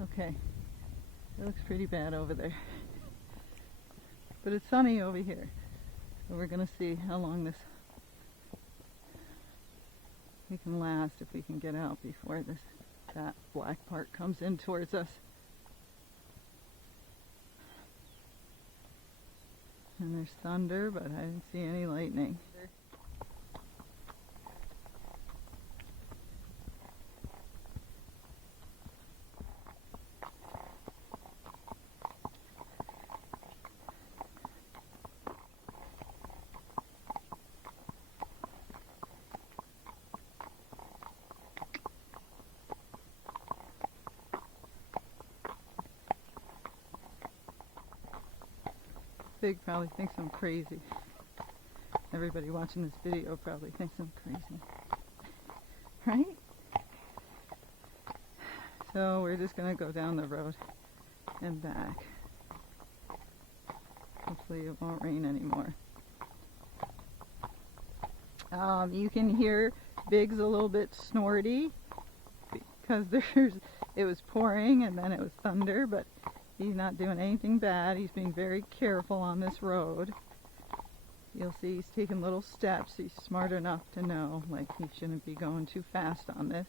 Okay, it looks pretty bad over there. But it's sunny over here. So we're going to see how long this we can last if we can get out before that black part comes in towards us. And there's thunder, but I didn't see any lightning. Big probably thinks I'm crazy. Everybody watching this video probably thinks I'm crazy. Right? So we're just going to go down the road and back. Hopefully it won't rain anymore. You can hear Big's a little bit snorty because it was pouring and then it was thunder, but he's not doing anything bad. He's being very careful on this road. You'll see he's taking little steps. He's smart enough to know, like, he shouldn't be going too fast on this.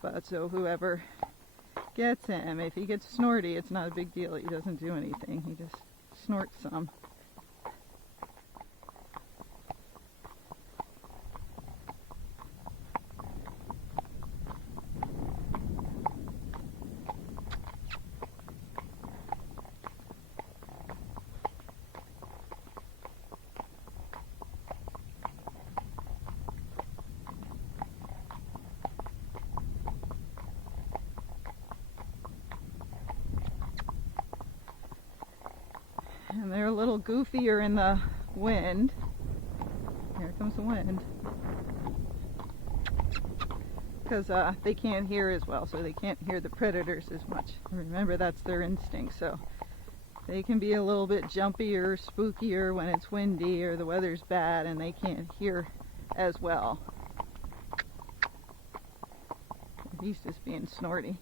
But so whoever gets him, if he gets snorty, it's not a big deal. He doesn't do anything. He just snorts some. And they're a little goofier in the wind. Here comes the wind. Because they can't hear as well, so they can't hear the predators as much. Remember, that's their instinct, so they can be a little bit jumpier, spookier when it's windy or the weather's bad and they can't hear as well. He's just being snorty.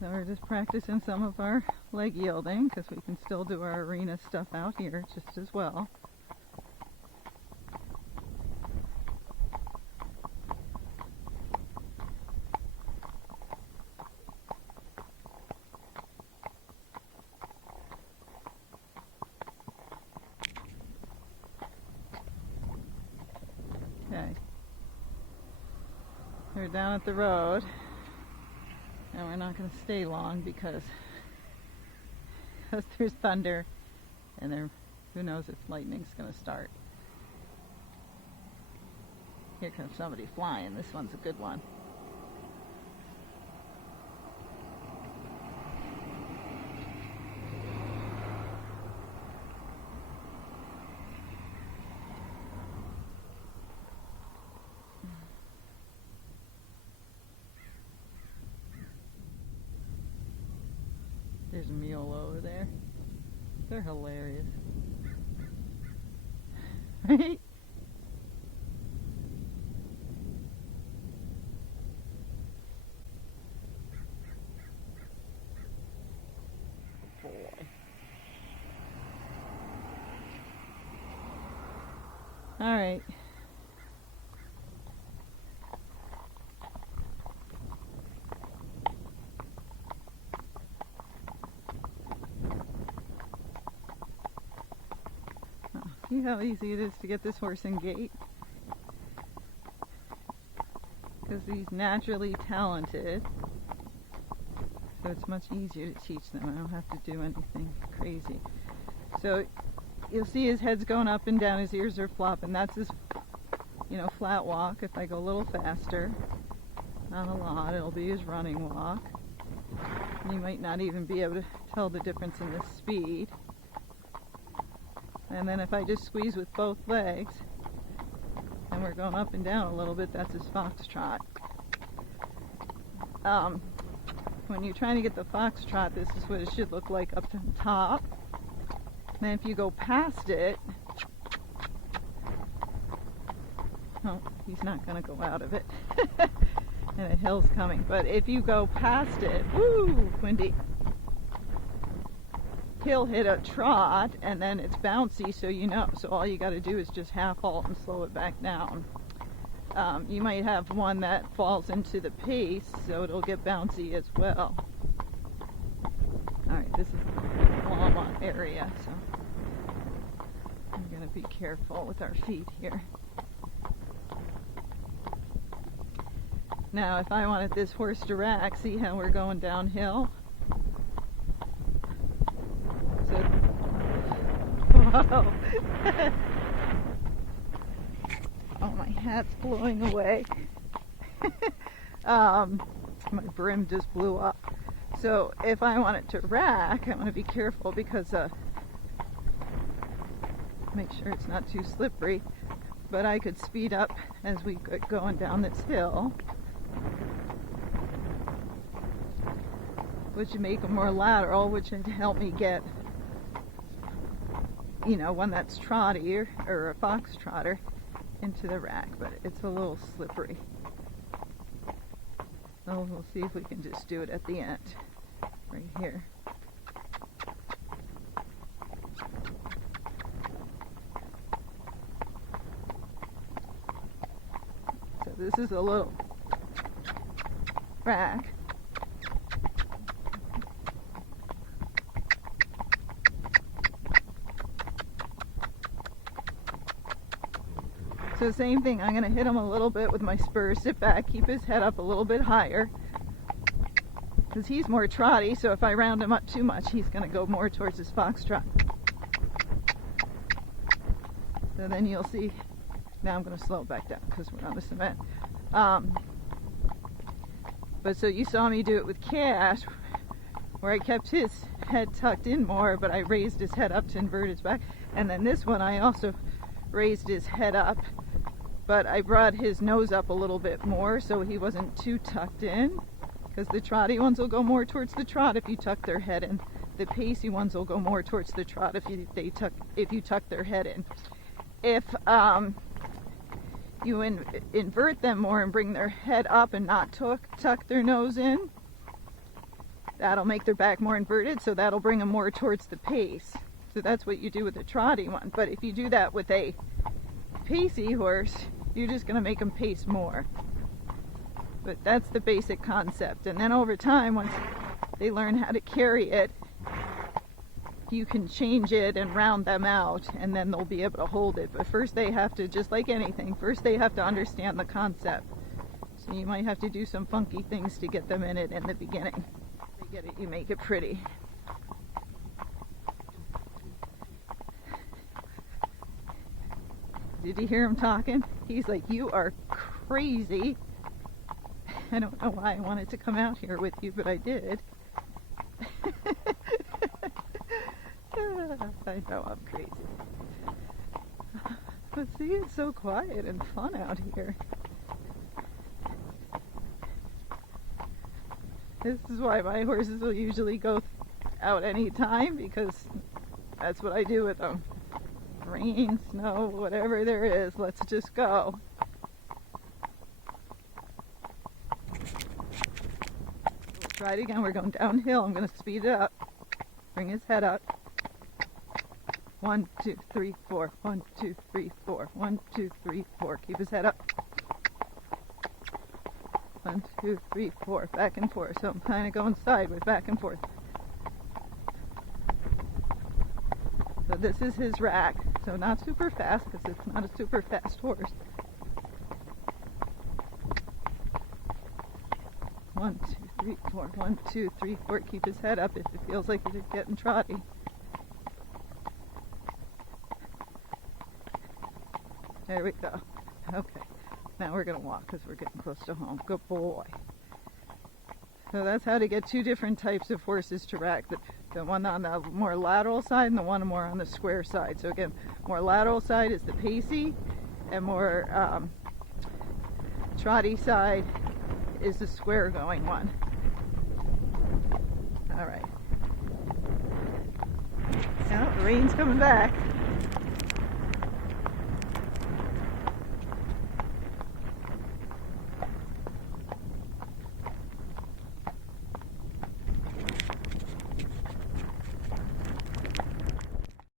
So we're just practicing some of our leg yielding because we can still do our arena stuff out here just as well. Okay. We're down at the road. And we're not going to stay long because there's thunder and who knows if lightning's going to start. Here comes somebody flying. This one's a good one. There's a mule over there. They're hilarious. Right? Boy. All right. See how easy it is to get this horse in gait? Because he's naturally talented, so it's much easier to teach them. I don't have to do anything crazy. So you'll see his head's going up and down, his ears are flopping. That's his, flat walk. If I go a little faster, not a lot, it'll be his running walk. And you might not even be able to tell the difference in the speed. And then if I just squeeze with both legs, and we're going up and down a little bit, that's his foxtrot. when you're trying to get the foxtrot, this is what it should look like up to the top. Then if you go past it, oh, he's not going to go out of it. And a hill's coming. But if you go past it, woo, windy, he'll hit a trot and then it's bouncy, so you know. So all you got to do is just half halt and slow it back down. You might have one that falls into the pace, so it'll get bouncy as well. Alright, this is a long area, so I'm going to be careful with our feet here. Now, if I wanted this horse to rack, see how we're going downhill? So, whoa! Oh, my hat's blowing away. My brim just blew up. So if I want it to rack, I want to be careful because make sure it's not too slippery. But I could speed up as we get going down this hill, which would make them more lateral, which would help me get, you know, one that's trotty or a fox trotter into the rack, but it's a little slippery. So we'll see if we can just do it at the end, right here. So this is a little rack. So same thing, I'm going to hit him a little bit with my spurs, sit back, keep his head up a little bit higher, because he's more trotty, so if I round him up too much, he's going to go more towards his foxtrot. So then you'll see, now I'm going to slow it back down because we're on the cement. But so you saw me do it with Cash, where I kept his head tucked in more, but I raised his head up to invert his back. And then this one, I also raised his head up, but I brought his nose up a little bit more so he wasn't too tucked in, because the trotty ones will go more towards the trot if you tuck their head in. The pacey ones will go more towards the trot if you tuck their head in. If you invert them more and bring their head up and not tuck their nose in, that'll make their back more inverted, so that'll bring them more towards the pace. So that's what you do with a trotty one. But if you do that with a pacey horse, you're just going to make them pace more. But that's the basic concept. And then over time, once they learn how to carry it, you can change it and round them out, and then they'll be able to hold it. But first they have to, just like anything, first they have to understand the concept. So you might have to do some funky things to get them in it in the beginning. To get it, you make it pretty. Did you hear him talking? He's like, "You are crazy." I don't know why I wanted to come out here with you, but I did. I know I'm crazy. But see, it's so quiet and fun out here. This is why my horses will usually go out any time, because that's what I do with them. Rain, snow, whatever there is, let's just go. We'll try it again. We're going downhill. I'm going to speed it up. Bring his head up. 1, 2, 3, 4. 1, 2, 3, 4. 1, 2, 3, 4. Keep his head up. 1, 2, 3, 4. Back and forth. So I'm kind of going sideways, back and forth. So this is his rack. So not super fast, because it's not a super fast horse. 1, 2, 3, 4. 1, 2, 3, 4. Keep his head up if it feels like he's getting trotty. There we go. Okay. Now we're going to walk because we're getting close to home. Good boy. So that's how to get two different types of horses to rack. The one on the more lateral side and the one more on the square side. So again, more lateral side is the pacey, and more trotty side is the square going one. All right. Now the rain's coming back.